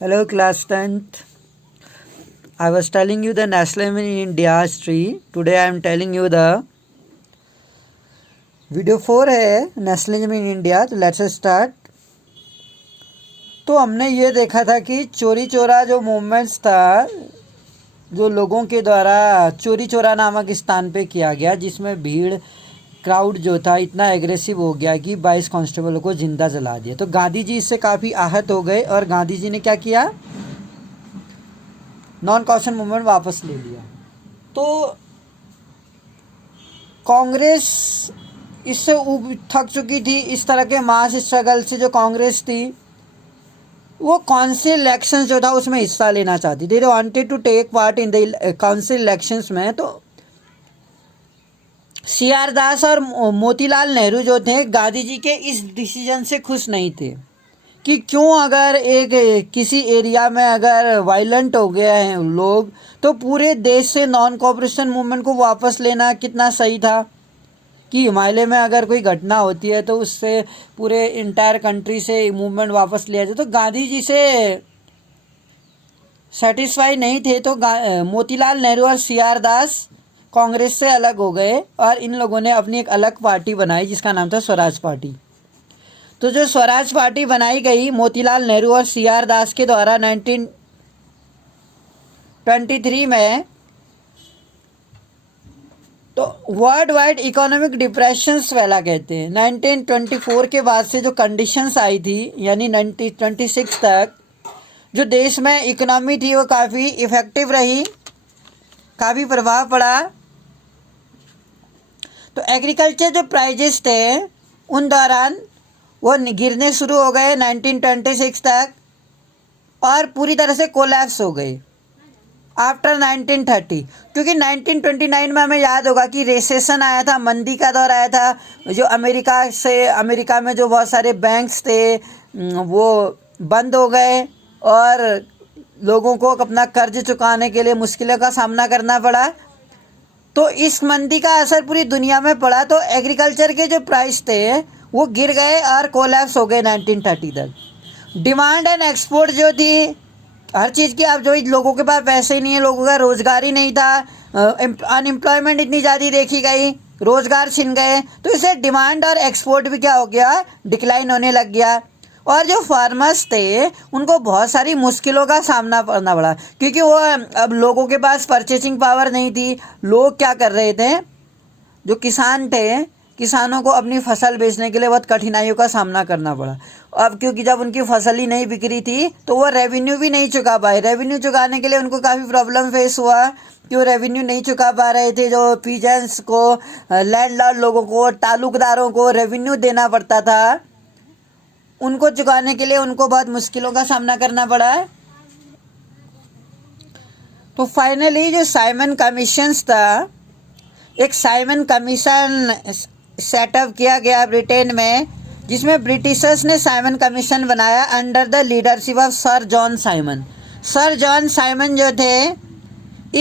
Hello, class 10th. I was telling you the national in India history. Today I am telling you the video 4 है nationalism in India. तो let's start. तो हमने ये देखा था कि चोरी चोरा जो मूवमेंट्स था, जो लोगों के द्वारा चोरी चोरा नामक स्थान पे किया गया, जिसमें भीड़ क्राउड जो था इतना एग्रेसिव हो गया कि 22 कांस्टेबलों को जिंदा जला दिया. तो गांधी जी इससे काफ़ी आहत हो गए और गांधी जी ने क्या किया, नॉन कॉशन मूवमेंट वापस ले लिया. तो कांग्रेस इससे थक चुकी थी. इस तरह के मास स्ट्रगल से जो कांग्रेस थी वो काउंसिल इलेक्शन जो था उसमें हिस्सा लेना चाहती थी. They wanted to take part in the council elections में. तो CR दास और मोतीलाल नेहरू जो थे गांधी जी के इस डिसीजन से खुश नहीं थे कि क्यों अगर एक किसी एरिया में अगर वायलेंट हो गया है लोग, तो पूरे देश से नॉन कोऑपरेशन मूवमेंट को वापस लेना कितना सही था कि हिमालय में अगर कोई घटना होती है तो उससे पूरे इंटायर कंट्री से मूवमेंट वापस लिया जाए. तो गांधी जी से सेटिस्फाई नहीं थे. तो मोतीलाल नेहरू और CR दास कांग्रेस से अलग हो गए और इन लोगों ने अपनी एक अलग पार्टी बनाई जिसका नाम था स्वराज पार्टी. तो जो स्वराज पार्टी बनाई गई मोतीलाल नेहरू और CR दास के द्वारा 1923 में, तो वर्ल्ड वाइड इकोनॉमिक डिप्रेशंस फैला कहते हैं. 1924 के बाद से जो कंडीशंस आई थी यानी 1926 तक जो देश में इकोनॉमी थी वो काफ़ी इफ़ेक्टिव रही, काफ़ी प्रभाव पड़ा. तो एग्रीकल्चर जो प्राइजेस थे उन दौरान वो गिरने शुरू हो गए 1926 तक और पूरी तरह से कोलैप्स हो गए आफ्टर 1930. क्योंकि 1929 में हमें याद होगा कि रिसेशन आया था, मंदी का दौर आया था. जो अमेरिका में जो बहुत सारे बैंक्स थे वो बंद हो गए और लोगों को अपना कर्ज चुकाने के लिए मुश्किलों का सामना करना पड़ा. तो इस मंदी का असर पूरी दुनिया में पड़ा. तो एग्रीकल्चर के जो प्राइस थे वो गिर गए और कोलैप्स हो गए 1930 तक. डिमांड एंड एक्सपोर्ट जो थी हर चीज़ की, अब जो लोगों के पास पैसे ही नहीं है, लोगों का रोज़गार ही नहीं था, अनएम्प्लॉयमेंट इतनी ज़्यादा देखी गई, रोज़गार छिन गए. तो इससे डिमांड और एक्सपोर्ट भी क्या हो गया, डिक्लाइन होने लग गया. और जो फार्मर्स थे उनको बहुत सारी मुश्किलों का सामना करना पड़ा क्योंकि वो अब लोगों के पास परचेसिंग पावर नहीं थी. लोग क्या कर रहे थे, जो किसान थे, किसानों को अपनी फसल बेचने के लिए बहुत कठिनाइयों का सामना करना पड़ा. अब क्योंकि जब उनकी फसल ही नहीं बिक रही थी तो वो रेवेन्यू भी नहीं चुका पाए. रेवेन्यू चुकाने के लिए उनको काफ़ी प्रॉब्लम फेस हुआ कि वो रेवेन्यू नहीं चुका पा रहे थे. जो पीजेंट्स को, लैंडलॉर्ड लोगों को, तालुकदारों को रेवेन्यू देना पड़ता था, उनको चुकाने के लिए उनको बहुत मुश्किलों का सामना करना पड़ा. तो फाइनली जो साइमन कमीशंस था, एक साइमन कमीशन सेटअप किया गया ब्रिटेन में, जिसमें ब्रिटिशर्स ने साइमन कमीशन बनाया under the leadership of sir John Simon. Sir John Simon जो थे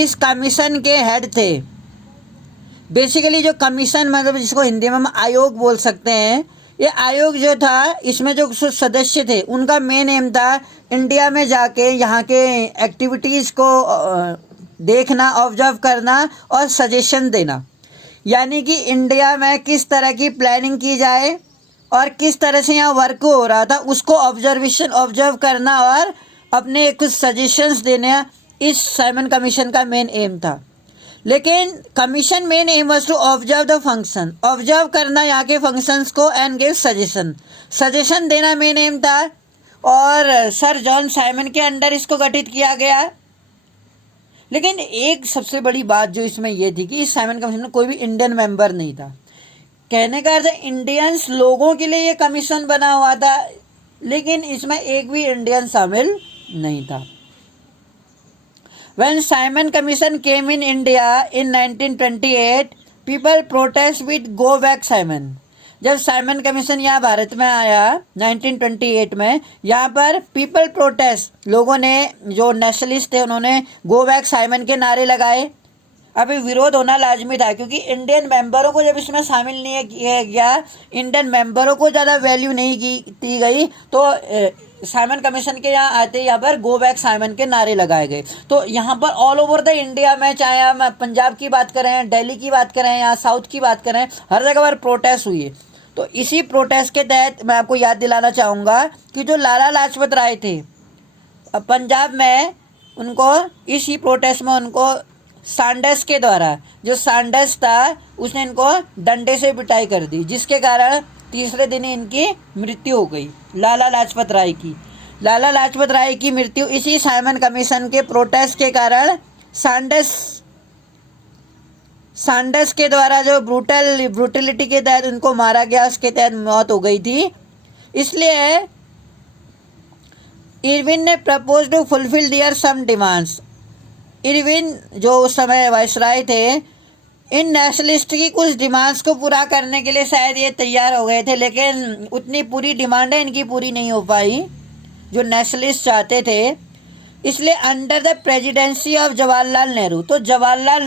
इस कमीशन के हेड थे. बेसिकली जो कमीशन मतलब जिसको हिंदी में हम आयोग बोल सकते हैं, ये आयोग जो था इसमें जो सदस्य थे उनका मेन एम था इंडिया में जाके यहाँ के एक्टिविटीज़ को देखना, ऑब्जर्व करना और सजेशन देना. यानी कि इंडिया में किस तरह की प्लानिंग की जाए और किस तरह से यहाँ वर्क हो रहा था उसको ऑब्जर्व करना और अपने कुछ सजेशंस देने, इस साइमन कमीशन का मेन एम था. लेकिन commission main aim was to observe the function, observe करना यहाँ के फंक्शंस को एंड गिव सजेशन देना मेन एम था. और सर जॉन साइमन के अंडर इसको गठित किया गया. लेकिन एक सबसे बड़ी बात जो इसमें यह थी कि इस साइमन कमीशन में कोई भी इंडियन मेंबर नहीं था. कहने का अर्थ इंडियंस लोगों के लिए ये कमीशन बना हुआ था, लेकिन इसमें एक भी इंडियन शामिल नहीं था. When Simon Commission came in India in 1928, people protest with Go Back Simon. जब साइमन कमीशन यहाँ भारत में आया 1928 में, यहाँ पर पीपल प्रोटेस्ट, लोगों ने जो नेशनलिस्ट थे उन्होंने गो बैक साइमन के नारे लगाए. अभी विरोध होना लाजमी था क्योंकि इंडियन मेंबरों को जब इसमें शामिल नहीं किया गया, इंडियन मेंबरों को ज़्यादा वैल्यू नहीं दी गई, तो साइमन कमीशन के यहाँ आते यहाँ पर गो बैक साइमन के नारे लगाए गए। तो यहाँ पर ऑल ओवर द इंडिया में, चाहे हम पंजाब की बात करें, दिल्ली की बात करें या साउथ की बात करें, हर जगह पर प्रोटेस्ट हुई है। तो इसी प्रोटेस्ट के तहत मैं आपको याद दिलाना चाहूँगा कि जो लाला लाजपत राय थे पंजाब में, उनको इसी प्रोटेस्ट में उनको सांडर्स के द्वारा, जो सांडर्स था उसने इनको डंडे से पिटाई कर दी, जिसके कारण तीसरे दिन इनकी मृत्यु हो गई, लाला लाजपत राय की। लाला लाजपत राय की मृत्यु इसी साइमन कमीशन के प्रोटेस्ट के कारण सांडर्स के द्वारा जो ब्रूटलिटी के तहत उनको मारा गया, उसके तहत मौत हो गई थी। इसलिए इरविन ने propose to fulfil their some demands. Irwin जो उस समय वायसराय थे, इन नेशनलिस्ट की कुछ डिमांड्स को पूरा करने के लिए शायद ये तैयार हो गए थे, लेकिन उतनी पूरी डिमांडें इनकी पूरी नहीं हो पाई जो नेशनलिस्ट चाहते थे। इसलिए under the presidency of Jawaharlal Nehru, तो जवाहरलाल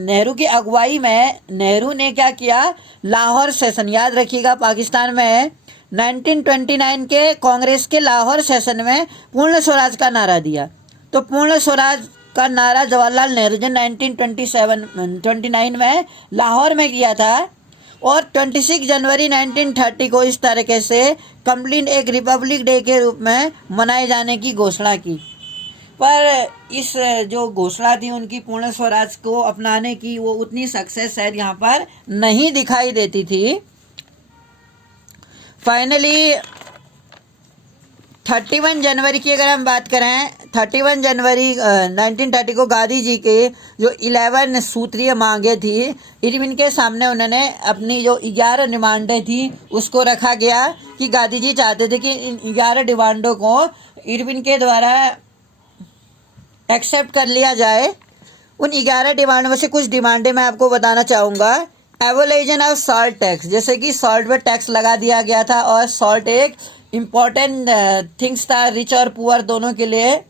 नेहरू की अगुवाई में नेहरू ने क्या किया, लाहौर सेशन, याद रखिएगा पाकिस्तान में 1929 के कांग्रेस के लाहौर सेशन में पूर्ण स्वराज का नारा दिया। तो पूर्ण स्वराज का नारा जवाहरलाल नेहरू ने 1929 में लाहौर में किया था, और 26 जनवरी 1930 को इस तरीके से कंप्लीट एक रिपब्लिक डे के रूप में मनाए जाने की घोषणा की। पर इस जो घोषणा थी उनकी पूर्ण स्वराज को अपनाने की, वो उतनी सक्सेस शायद यहाँ पर नहीं दिखाई देती थी। फाइनली 31 जनवरी की अगर हम बात करें, 31 जनवरी 1930 को गांधी जी के जो 11 सूत्रीय मांगे थी, इरविन के सामने उन्होंने अपनी जो 11 डिमांडें थी उसको रखा गया कि गांधी जी चाहते थे कि इन 11 डिमांडों को इरविन के द्वारा एक्सेप्ट कर लिया जाए। उन 11 डिमांडों में से कुछ डिमांडें मैं आपको बताना चाहूँगा। एवोल्यूशन ऑफ सॉल्ट टैक्स, जैसे कि सॉल्ट पर टैक्स लगा दिया गया था, और सॉल्ट एक इम्पॉर्टेंट थिंग्स था रिच और पुअर दोनों के लिए,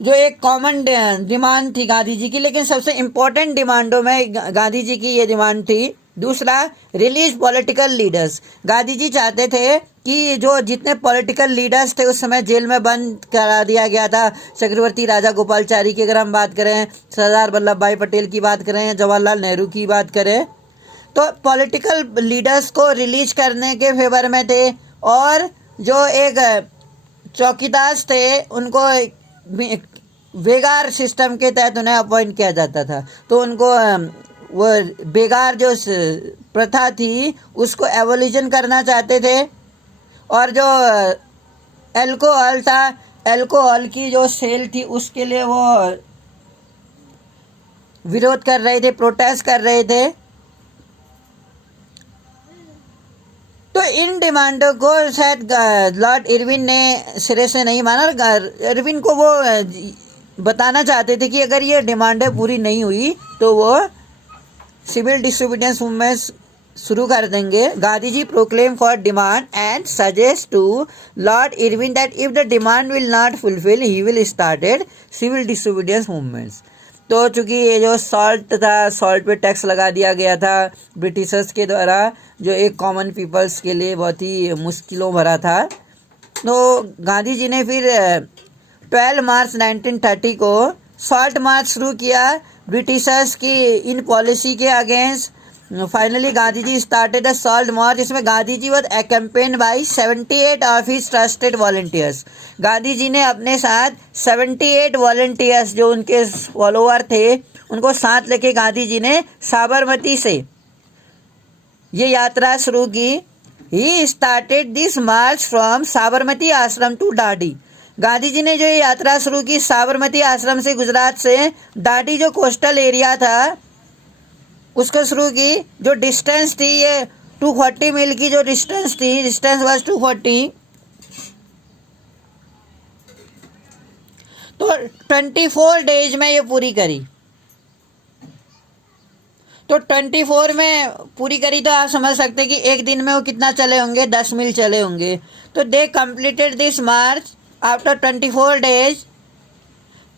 जो एक कॉमन डिमांड थी गांधी जी की। लेकिन सबसे इम्पोर्टेंट डिमांडों में गांधी जी की ये डिमांड थी। दूसरा, release political leaders. Gandhi ji चाहते थे कि जो जितने पॉलिटिकल लीडर्स थे उस समय जेल में बंद करा दिया गया था, चक्रवर्ती राजा गोपालचारी की अगर हम बात करें, सरदार वल्लभ भाई पटेल की बात करें, जवाहरलाल नेहरू की बात करें, तो पॉलिटिकल लीडर्स को रिलीज करने के फेवर में थे। और जो एक चौकीदार थे उनको बेगार सिस्टम के तहत उन्हें अपॉइंट किया जाता था। तो उनको वो बेगार जो प्रथा थी उसको एवोल्यूशन करना चाहते थे। और जो अल्कोहल था, अल्कोहल की जो सेल थी उसके लिए वो विरोध कर रहे थे, प्रोटेस्ट कर रहे थे। तो इन डिमांडों को शायद लॉर्ड इरविन ने सिरे से नहीं माना। इरविन को वो बताना चाहते थे कि अगर ये डिमांडें पूरी नहीं हुई तो वो सिविल डिसोबीडियंस मूवमेंट शुरू कर देंगे। Gandhi ji proclaim for demand and suggest to Lord Irwin that if the demand will not fulfil he will started civil disobedience movements. तो चूँकि ये जो सॉल्ट था, सॉल्ट पे टैक्स लगा दिया गया था ब्रिटिशर्स के द्वारा, जो एक कॉमन पीपल्स के लिए बहुत ही मुश्किलों भरा था। तो गांधी जी ने फिर 12 मार्च 1930 को सॉल्ट मार्च शुरू किया ब्रिटिशर्स की इन पॉलिसी के against. Finally Gandhi ji started the salt march. इसमें Gandhi ji was accompanied by 78 of his trusted volunteers. Gandhi ji ने अपने साथ 78 वॉलंटियर्स जो उनके फॉलोअर थे उनको साथ लेके गांधी जी ने साबरमती से ये यात्रा शुरू की। He started this March from Sabarmati आश्रम टू डाडी। गांधी जी ने जो ये यात्रा शुरू की साबरमती आश्रम से, गुजरात से, डाडी जो कोस्टल एरिया था उसको शुरू की। जो डिस्टेंस थी ये 240 मील की जो डिस्टेंस थी, डिस्टेंस वाज 240। तो 24 डेज में ये पूरी करी। तो 24 में पूरी करी तो आप समझ सकते हैं कि एक दिन में वो कितना चले होंगे, 10 मील चले होंगे। तो they completed this march after 24 days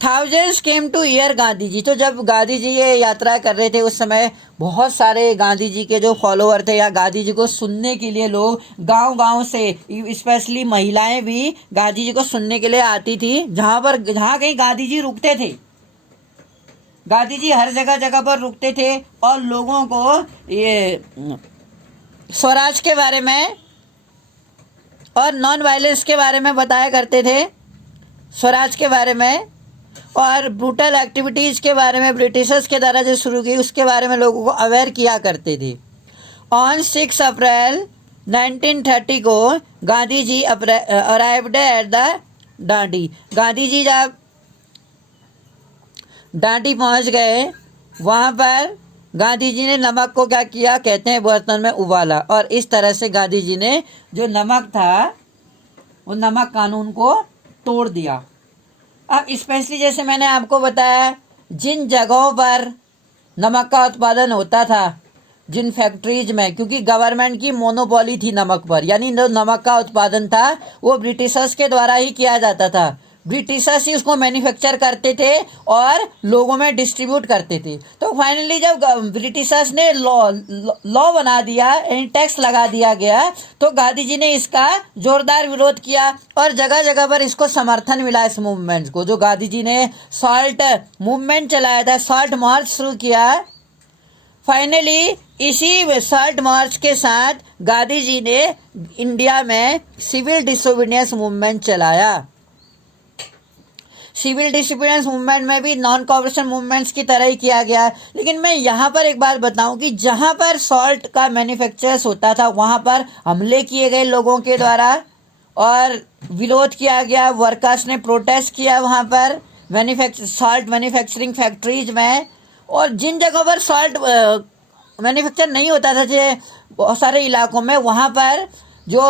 thousands came to hear Gandhi ji. तो जब गांधी जी ये यात्रा कर रहे थे उस समय बहुत सारे गांधी जी के जो फॉलोअर थे या गांधी जी को सुनने के लिए लोग गांव गांव से, स्पेशली महिलाएं भी गांधी जी को सुनने के लिए आती थी। जहां कहीं गांधी जी रुकते थे, गांधी जी हर जगह जगह पर रुकते थे और लोगों को ये स्वराज के बारे में और नॉन वायलेंस के बारे में बताया करते थे, स्वराज के बारे में और ब्रूटल एक्टिविटीज़ के बारे में ब्रिटिशर्स के द्वारा जो शुरू की उसके बारे में लोगों को अवेयर किया करते थे। ऑन 6 अप्रैल 1930 को Gandhi ji arrived at the डांडी। गांधी जी जब डांडी पहुंच गए, वहां पर गांधी जी ने नमक को क्या किया, कहते हैं बर्तन में उबाला, और इस तरह से गांधी जी ने जो नमक था वो नमक कानून को तोड़ दिया। अब स्पेशली जैसे मैंने आपको बताया, जिन जगहों पर नमक का उत्पादन होता था, जिन फैक्ट्रीज में, क्योंकि गवर्नमेंट की मोनोपोली थी नमक पर, यानी जो नमक का उत्पादन था वो ब्रिटिशर्स के द्वारा ही किया जाता था। ब्रिटिशर्स ही उसको मैन्युफैक्चर करते थे और लोगों में डिस्ट्रीब्यूट करते थे। तो फाइनली जब ब्रिटिशर्स ने लॉ बना दिया, टैक्स लगा दिया गया, तो गांधी जी ने इसका जोरदार विरोध किया और जगह जगह पर इसको समर्थन मिला, इस मूवमेंट को। जो गांधी जी ने सॉल्ट मूवमेंट चलाया था, सॉल्ट मार्च शुरू किया, फाइनली इसी सॉल्ट मार्च के साथ गांधी जी ने इंडिया में सिविल डिसोबीडियंस मूवमेंट चलाया। सिविल डिसोबीडियंस मूवमेंट में भी नॉन कॉपरेशन मूवमेंट्स की तरह ही किया गया। लेकिन मैं यहाँ पर एक बात बताऊं कि जहाँ पर सॉल्ट का मैन्युफैक्चर्स होता था वहाँ पर हमले किए गए लोगों के द्वारा और विरोध किया गया, वर्कर्स ने प्रोटेस्ट किया वहाँ पर सॉल्ट मैन्युफैक्चरिंग फैक्ट्रीज में। और जिन जगहों पर सॉल्ट मैन्युफैक्चर नहीं होता था, जैसे बहुत सारे इलाकों में, वहाँ पर जो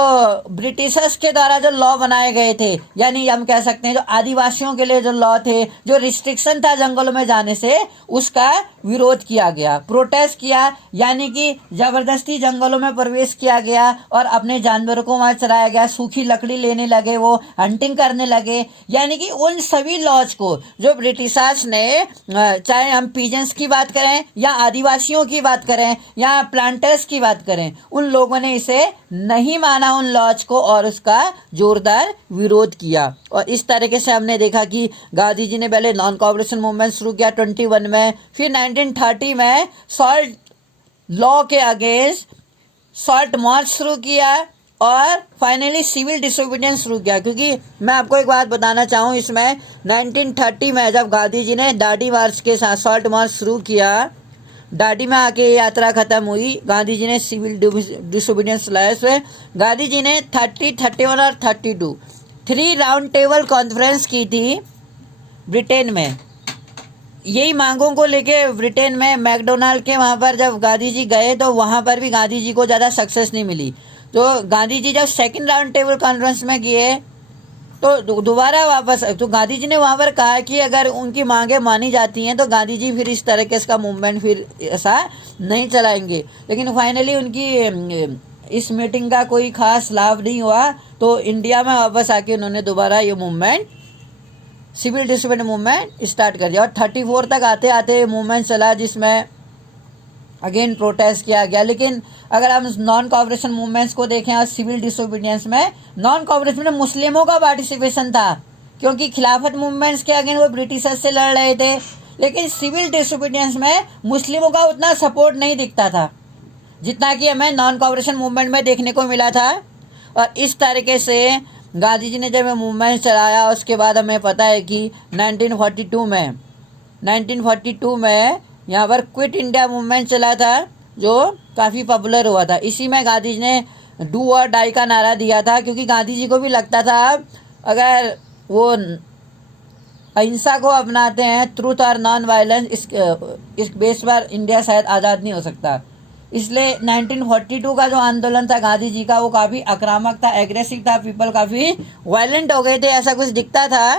ब्रिटिशर्स के द्वारा जो लॉ बनाए गए थे, यानी हम कह सकते हैं जो आदिवासियों के लिए जो लॉ थे, जो रिस्ट्रिक्शन था जंगलों में जाने से, उसका विरोध किया गया, प्रोटेस्ट किया, यानी कि जबरदस्ती जंगलों में प्रवेश किया गया और अपने जानवरों को वहां चराया गया, सूखी लकड़ी लेने लगे, वो हंटिंग करने लगे। यानी कि उन सभी लॉज को जो ब्रिटिशर्स ने, चाहे हम पीजेंट्स की बात करें या आदिवासियों की बात करें या प्लांटर्स की बात करें, उन लोगों ने इसे नहीं माना, उन लॉज को, और उसका जोरदार विरोध किया। और इस तरीके से हमने देखा कि गांधी जी ने पहले नॉन कॉपरेशन मूवमेंट शुरू किया 21 में, फिर 1930 में सॉल्ट लॉ के अगेंस्ट सॉल्ट मार्च शुरू किया और फाइनली सिविल डिसोबीडियंस शुरू किया। क्योंकि मैं आपको एक बात बताना चाहूँ, इसमें 1930 में जब गांधी जी ने दांडी मार्च के साथ सॉल्ट मार्च शुरू किया, दांडी में आके यात्रा खत्म हुई, गांधी जी ने सिविल डिसोबीडियंस लाया। इसमें गांधी जी ने 30, 31 और 32 3 राउंड टेबल कॉन्फ्रेंस की थी ब्रिटेन में। यही मांगों को लेके ब्रिटेन में मैकडोनाल्ड के वहाँ पर जब गांधी जी गए तो वहाँ पर भी गांधी जी को ज़्यादा सक्सेस नहीं मिली। तो गांधी जी जब सेकंड राउंड टेबल कॉन्फ्रेंस में गए तो दोबारा वापस, तो गांधी जी ने वहाँ पर कहा कि अगर उनकी मांगें मानी जाती हैं तो गांधी जी फिर इस तरह के इसका मूवमेंट फिर ऐसा नहीं चलाएंगे। लेकिन फाइनली उनकी इस मीटिंग का कोई खास लाभ नहीं हुआ, तो इंडिया में वापस आके उन्होंने दोबारा ये movement, civil disobedience movement start कर दिया। और 34 तक आते आते मूवमेंट चला जिसमें अगेन प्रोटेस्ट किया गया। लेकिन अगर हम नॉन कॉपरेशन मूवमेंट्स को देखें और सिविल डिसोबीडियंस में, नॉन कॉपरेशन में मुस्लिमों का पार्टिसिपेशन था, क्योंकि खिलाफत मूवमेंट्स के अगेन वो ब्रिटिशर्स से लड़ रहे थे। लेकिन सिविल डिसोबीडियंस में मुस्लिमों का उतना सपोर्ट नहीं दिखता था जितना कि हमें नॉन कॉपरेशन मूवमेंट में देखने को मिला था। और इस तरीके से गांधी जी ने जब मूवमेंट चलाया, उसके बाद हमें पता है कि 1942 में यहाँ पर क्विट इंडिया मूवमेंट चला था जो काफ़ी पॉपुलर हुआ था। इसी में गांधी जी ने डू और डाई का नारा दिया था, क्योंकि गांधी जी को भी लगता था अगर वो अहिंसा को अपनाते हैं, ट्रूथ और नॉन वायलेंस, इस बेस पर इंडिया शायद आज़ाद नहीं हो सकता। इसलिए 1942 का जो आंदोलन था गांधी जी का, वो काफ़ी आक्रामक था, एग्रेसिव था, पीपल काफ़ी वायलेंट हो गए थे, ऐसा कुछ दिखता था।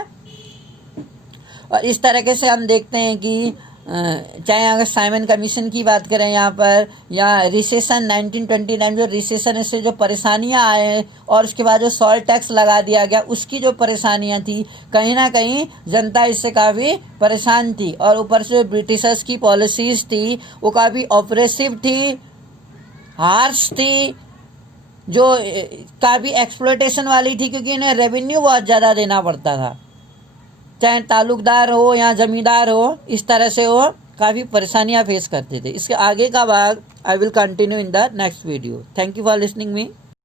और इस तरीके से हम देखते हैं कि चाहे अगर साइमन कमीशन की बात करें यहाँ पर, या रिसेशन 1929 जो रिसेशन से जो परेशानियाँ आए और उसके बाद जो सॉल्ट टैक्स लगा दिया गया उसकी जो परेशानियाँ थी, कहीं ना कहीं जनता इससे काफ़ी परेशान थी। और ऊपर से ब्रिटिशर्स की पॉलिसीज़ थी वो काफ़ी ऑपरेसिव थी, हार्श थी, जो काफ़ी एक्सप्लॉयटेशन वाली थी, क्योंकि इन्हें रेवेन्यू बहुत ज़्यादा देना पड़ता था, चाहे ताल्लुकदार हो या ज़मींदार हो, इस तरह से वो काफ़ी परेशानियां फेस करते थे। इसके आगे का भाग I will continue in the next video. Thank you for listening me.